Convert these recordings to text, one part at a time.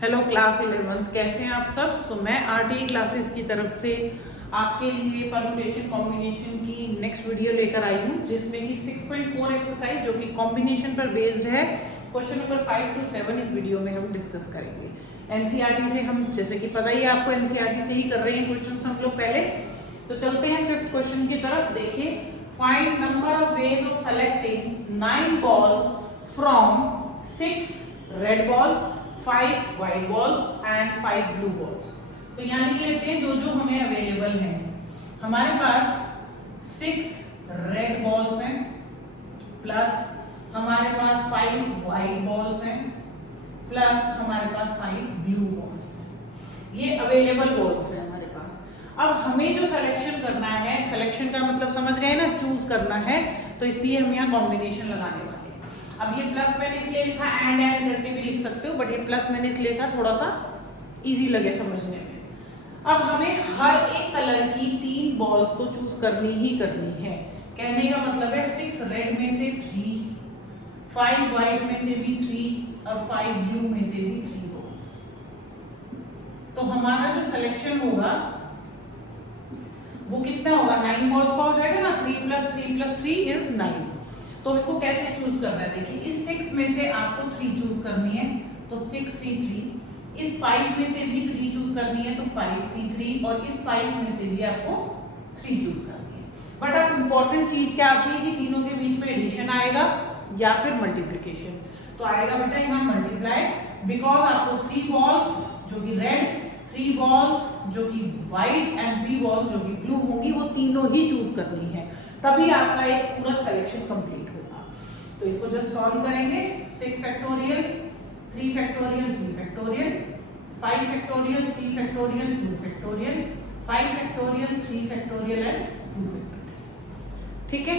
Hello class 11th, कैसे हैं आप सब। मैं आरटीई क्लासेस की तरफ से आपके लिए परम्यूटेशन कॉम्बिनेशन की नेक्स्ट वीडियो लेकर आई हूँ, जिसमें कि 6.4 एक्सरसाइज जो कि कॉम्बिनेशन पर बेस्ड है, क्वेश्चन नंबर 5 to 7 इस वीडियो में हम डिस्कस करेंगे। एनसीईआरटी से हम, जैसे कि पता ही है आपको, एनसीईआरटी से ही कर रहे हैं क्वेश्चन हम लोग पहले। तो चलते हैं 5th क्वेश्चन की तरफ। देखिए, find number of ways of selecting 9 balls from 6 red balls, 5 white balls and 5 blue balls. तो यहाँ लिख लेते हैं जो जो हमें अवेलेबल है। हमारे पास 6 रेड बॉल्स हैं, प्लस हमारे पास 5 व्हाइट बॉल्स हैं, प्लस हमारे पास 5 ब्लू बॉल्स हैं। ये अवेलेबल बॉल्स हैं हमारे पास। अब हमें जो सिलेक्शन करना है, सिलेक्शन का मतलब समझ गए ना, चूज करना है, तो इसलिए हम यहाँ कॉम्बिनेशन लगाने वाले हैं। अब ये प्लस मैंने इसलिए लिखा, एंड करके भी लिख सकते हो, बट ये प्लस मैंने इसलिए लिखा थोड़ा सा इजी लगे समझने में। अब हमें हर एक कलर की 3 बॉल्स को चूज करनी ही करनी है। कहने का मतलब है 6 रेड में से 3, 5 व्हाइट में से भी 3 और 5 ब्लू में से भी 3 बॉल्स। तो हमारा जो सिलेक्शन होगा वो कितना होगा, 9 बॉल्स का हो जाएगा ना। 3 + 3 + 3 इज 9। तो इसको कैसे चूज करना है, देखिए इस 6 में से आपको 3 चूज करनी है, तो 6C3। इस 5 में से भी 3 चूज करनी है, तो 5C3। और इस 5 में से भी आपको 3 चूज करनी है। बट अब इंपॉर्टेंट चीज क्या आती है कि तीनों के बीच में एडिशन आएगा या फिर मल्टीप्लीकेशन। तो आएगा बेटा यहाँ मल्टीप्लाई, बिकॉज आपको 3 बॉल्स जो कि रेड, 3 बॉल्स जो कि व्हाइट एंड 3 बॉल्स जो कि ब्लू होंगी, वो तीनों ही चूज करनी है, तभी आपका एक पूरा सिलेक्शन कंप्लीट होगा। तो इसको जस्ट सॉल्व करेंगे। 6 factorial, 3 factorial, 3 factorial, 5 factorial, 3 factorial, 2 factorial, 5 factorial, 3 factorial and 2 factorial. ठीक है,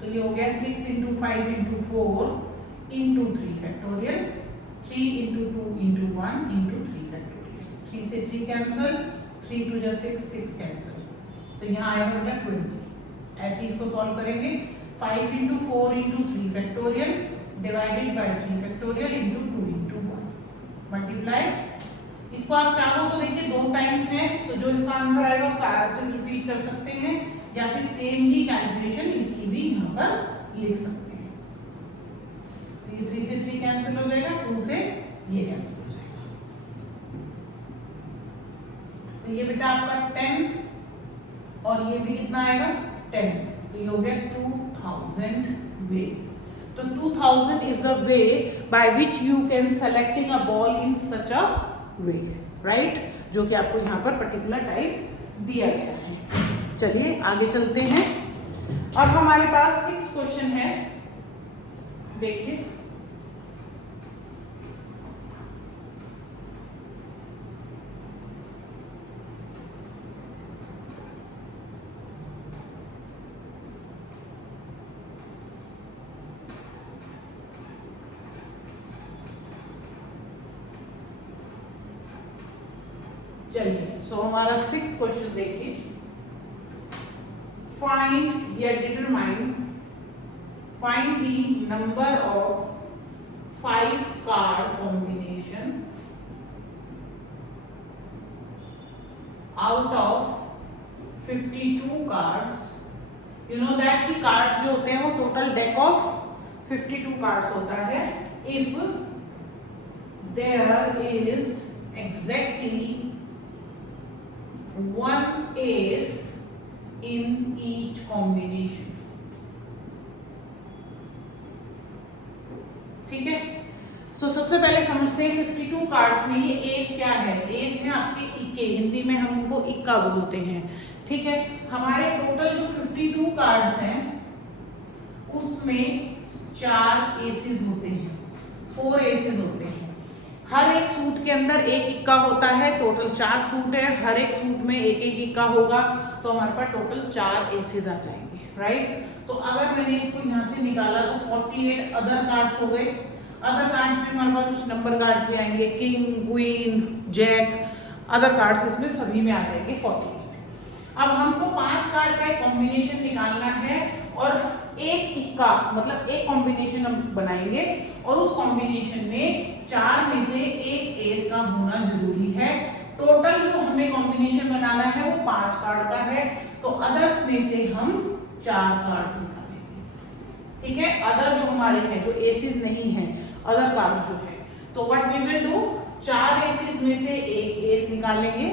तो ये हो गया 6 × 5 × 4 × 3 फैक्टोरियल, 3 × 2 × 1 × 3 फैक्टोरियल। 3 से 3 कैंसिल, 3 × 2 = 6, 6 कैंसिल। तो यहाँ आएगा बेटा 20। ऐसे इसको सॉल्व करेंगे। 5 × 4 × 3 factorial divided by 3 factorial × 2 × 1 multiply. इसको आप चाहो तो देखिए 2 टाइम्स है, तो जो इसका आंसर आएगा उसका आंसर रिपीट कर सकते हैं, या फिर सेम ही कैलकुलेशन इसकी भी यहाँ पर लिख सकते हैं। तो ये 3 से 3 कैंसिल हो जाएगा, 2 से ये कैंसिल हो जाएगा। तो ये बेटा आपका 10 और ये भी कितना आएगा 10। तो ये हो गया 2000 वेज। तो 2000 is the way by which you can selecting a ball in such a way, right, जो कि आपको यहाँ पर पर्टिकुलर टाइप दिया गया है। चलिए आगे चलते हैं। अब हमारे पास 6 क्वेश्चन है। देखिए, चलिए सो हमारा 6th क्वेश्चन देखिए, फाइंड या determine, find the number of 5 card combination out of 52 cards. You know that कि कार्ड्स जो होते हैं वो टोटल डेक ऑफ 52 कार्ड्स होता है। If there is exactly 1 ace in each combination। ठीक है, सो सबसे पहले समझते हैं 52 कार्ड्स में ये एस क्या है। एस है आपके इक्के, हिंदी में हम उनको इक्का बोलते हैं। ठीक है, हमारे टोटल जो 52 कार्ड्स हैं उसमें 4 एसेस होते हैं, 4 एसेस होते हैं। हर एक सूट के अंदर एक इक्का होता है। टोटल 4 सूट है, हर एक सूट में एक एक इक्का होगा, तो हमारे पास टोटल 4 एसेस आ जाएंगे, राइट। तो अगर मैंने इसको यहाँ से निकाला तो 48 अदर कार्ड्स हो गए। अदर कार्ड्स में हमारे पास कुछ नंबर कार्ड्स भी आएंगे, king, queen, jack, other cards इसमें सभी में आ जाएंगे 48। अब हमको 5 कार्ड का एक कॉम्बिनेशन निकालना है, और एक इक्का मतलब एक कॉम्बिनेशन हम बनाएंगे, और उस कॉम्बिनेशन में 4 में से एक है। टोटल जो हमें कॉम्बिनेशन बनाना है वो 5 कार्ड का है, तो अदर्स में से हम 4 कार्ड्स निकालेंगे। ठीक है, अदर जो हमारे हैं, जो एसेस नहीं है, अदर कार्ड जो है, तो what we will do, 4 aces में से एक एस निकालेंगे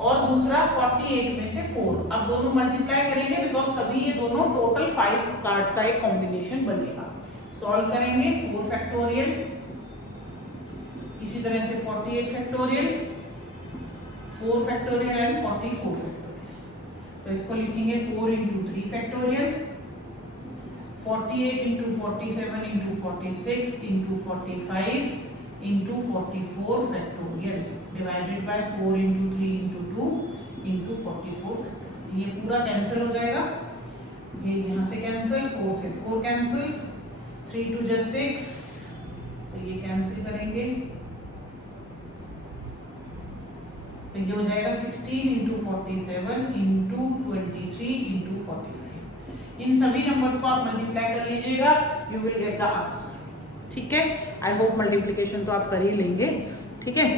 और दूसरा 48 में से 4। अब दोनों मल्टीप्लाई करेंगे बिकॉज तभी ये दोनों टोटल 5 कार्ड का एक कॉम्बिनेशन बनेगा। सॉल्व करेंगे 4 फैक्टोरियल, इसी तरह से 48 फैक्टोरियल, 4 फैक्टोरियल एंड 44 फैक्टोरियल। तो इसको लिखेंगे 4 into 3 factorial, 48 into 47 into 46 into 45 into 44 factorial divided by 4 into 3 into 2 into 44 factorial. ये पूरा कैंसिल हो जाएगा, ये यहाँ से कैंसिल, 4 से 4 कैंसिल, 3 2 just 6, तो ये कैंसिल करेंगे, तो ये हो जाएगा 16 इंटू 47 इंटू 23 इंटू 45। इन सभी नंबर्स को आप मल्टीप्लाई कर लीजिएगा, you will get the answer. ठीक है, आई होप मल्टीप्लिकेशन तो आप कर ही लेंगे। ठीक है,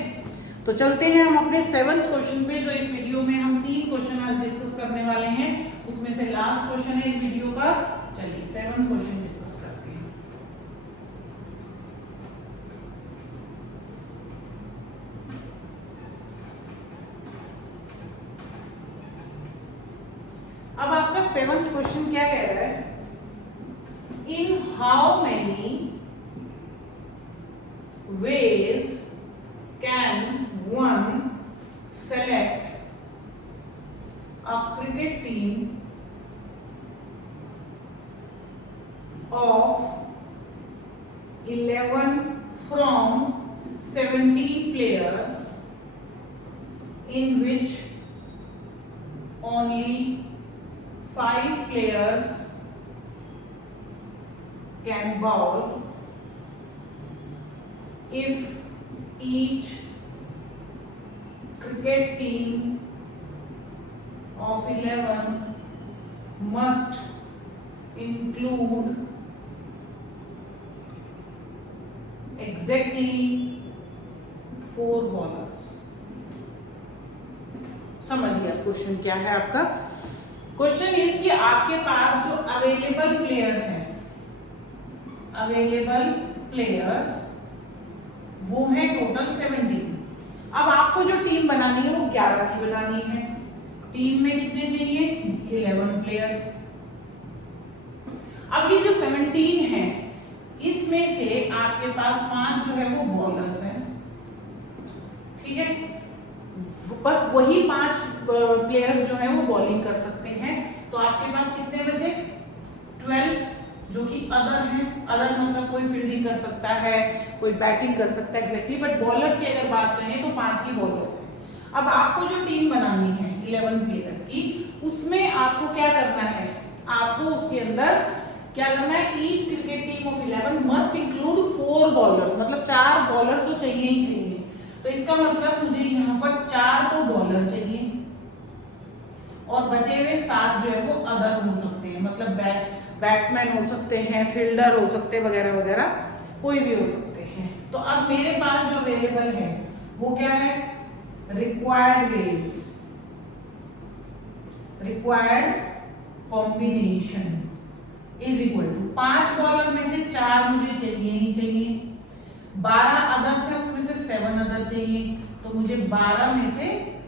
तो चलते हैं हम अपने 7th क्वेश्चन पे, जो इस वीडियो में हम 3 क्वेश्चन आज डिस्कस करने वाले हैं, उसमें से लास्ट क्वेश्चन है इस वीडियो का। चलिए 7th क्वेश्चन डिस्कस करते हैं। अब आपका 7th क्वेश्चन क्या कह रहा है, in how many ways can one select a cricket team of 11 from 17 players in which only 5 players can bowl if each cricket team of 11 must include exactly 4 bowlers। समझिए अब क्वेश्चन क्या है आपका। Question is कि आपके पास जो available players हैं, available players वो है टोटल 17। अब आपको जो टीम बनानी है वो 11 की बनानी है। टीम में कितने चाहिए, 11 प्लेयर्स। अब ये जो 17 है, इसमें से आपके पास 5 जो है वो बॉलर्स हैं। ठीक है, बस वही 5 प्लेयर्स जो है वो बॉलिंग कर सकते हैं। तो आपके पास कितने बचे, 12, जो कि अदर हैं। अदर मतलब कोई फील्डिंग कर सकता है, कोई बैटिंग कर सकता है एग्जैक्टली, बट बॉलर्स की अगर बात करें तो 5 ही बॉलर्स हैं। अब आपको जो टीम बनानी है 11 प्लेयर्स की, उसमें आपको क्या करना है, आपको उसके अंदर क्या करना है, each cricket team of 11 must include 4 bowlers, मतलब 4 बॉलर्स तो चाहिए ही चाहिए। तो इसका मतलब मुझे यहाँ पर 4 तो बॉलर चाहिए और बचे हुए 7 जो है वो अदर हो सकते हैं, मतलब बैट्समैन हो सकते हैं, फील्डर हो सकते हैं, वगैरह वगैरह कोई भी हो सकते हैं। तो अब मेरे पास जो अवेलेबल है वो क्या है, required ways, required combination is equal to 5 bowler में से 4 मुझे चाहिए ही चाहिए, 12 अदर से उसमें से 7 अदर चाहिए, तो मुझे 12 में से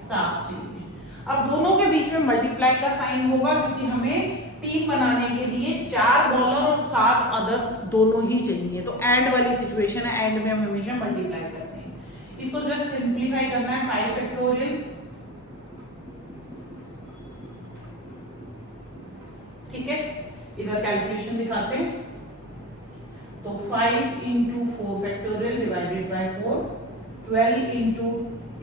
7 चाहिए। अब दोनों के बीच में मल्टीप्लाई का साइन होगा, क्योंकि हमें टीम बनाने के लिए 4 बॉलर और 7 अदर्स दोनों ही चाहिए। तो एंड वाली सिचुएशन है, एंड में हम हमेशा मल्टीप्लाई करते हैं। इसको जस्ट सिंप्लीफाई करना है, 5 फैक्टोरियल, ठीक है, इधर कैलकुलेशन दिखाते हैं। तो 5 into 4 factorial divided by 4, 12 into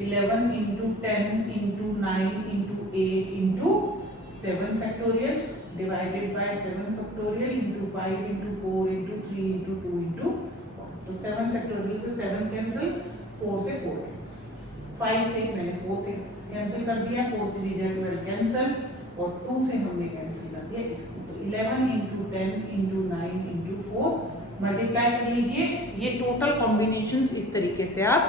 11 into 10 into 9 into 8 into 7 factorial divided by 7 factorial into 5 into 4 into 3 into 2 into 1। तो 7 फैक्टोरियल से 7 कैंसिल, 4 से 4 कैंसिल, 5 से मैंने 4 कैंसिल कर दिया, 4 3 12 कैंसिल और 2 से हमने कैंसिल कर दिया इसको। तो 11 into 10 into 9 into 4 मल्टीप्लाई कर लीजिए। ये टोटल कॉम्बिनेशन इस तरीके से आप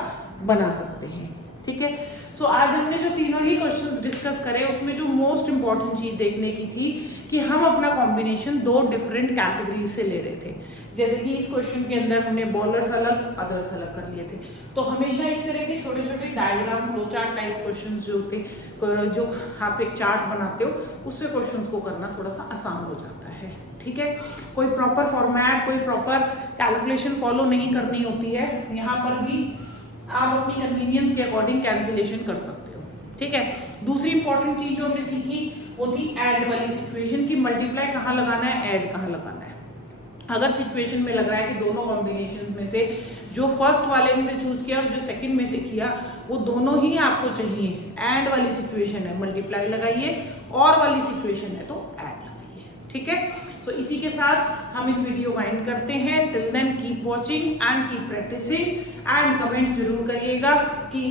बना सकते हैं। ठीक है। सो आज हमने जो तीनों ही क्वेश्चंस डिस्कस करे उसमें जो मोस्ट इंपॉर्टेंट चीज देखने की थी कि हम अपना कॉम्बिनेशन 2 डिफरेंट कैटेगरी से ले रहे थे। जैसे कि इस क्वेश्चन के अंदर हमने बॉलर्स अलग अदर्स अलग कर लिए थे। तो हमेशा इस तरह के छोटे छोटे diagram flow chart type question जो होते जो आप एक चार्ट बनाते हो उससे क्वेश्चन को करना थोड़ा सा आसान हो जाता है। ठीक है, कोई प्रॉपर फॉर्मेट कोई प्रॉपर कैलकुलेशन फॉलो नहीं करनी होती है। यहाँ पर भी आप अपनी कन्वीनियंस के अकॉर्डिंग कैंसिलेशन कर सकते हो। ठीक है, दूसरी इंपॉर्टेंट चीज जो हमने सीखी वो थी ऐड वाली सिचुएशन की मल्टीप्लाई कहाँ लगाना है, ऐड कहाँ लगाना है। अगर सिचुएशन में लग रहा है कि दोनों कॉम्बिनेशन में से जो फर्स्ट वाले में से चूज किया और जो सेकंड में से किया वो दोनों ही आपको चाहिए, एंड वाली सिचुएशन है मल्टीप्लाई लगाइए, और वाली सिचुएशन है तो ऐड लगाइए। ठीक है, सो इसी के साथ हम इस वीडियो का एंड करते हैं। Till then keep watching and keep practicing and comment जरूर करिएगा कि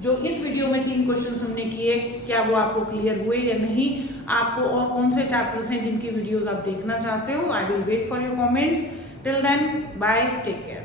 जो इस वीडियो में 3 क्वेश्चंस हमने किए क्या वो आपको क्लियर हुए या नहीं, आपको और कौन से चैप्टर्स हैं जिनकी वीडियोस आप देखना चाहते हो। I will wait for your comments. Till then bye, take care.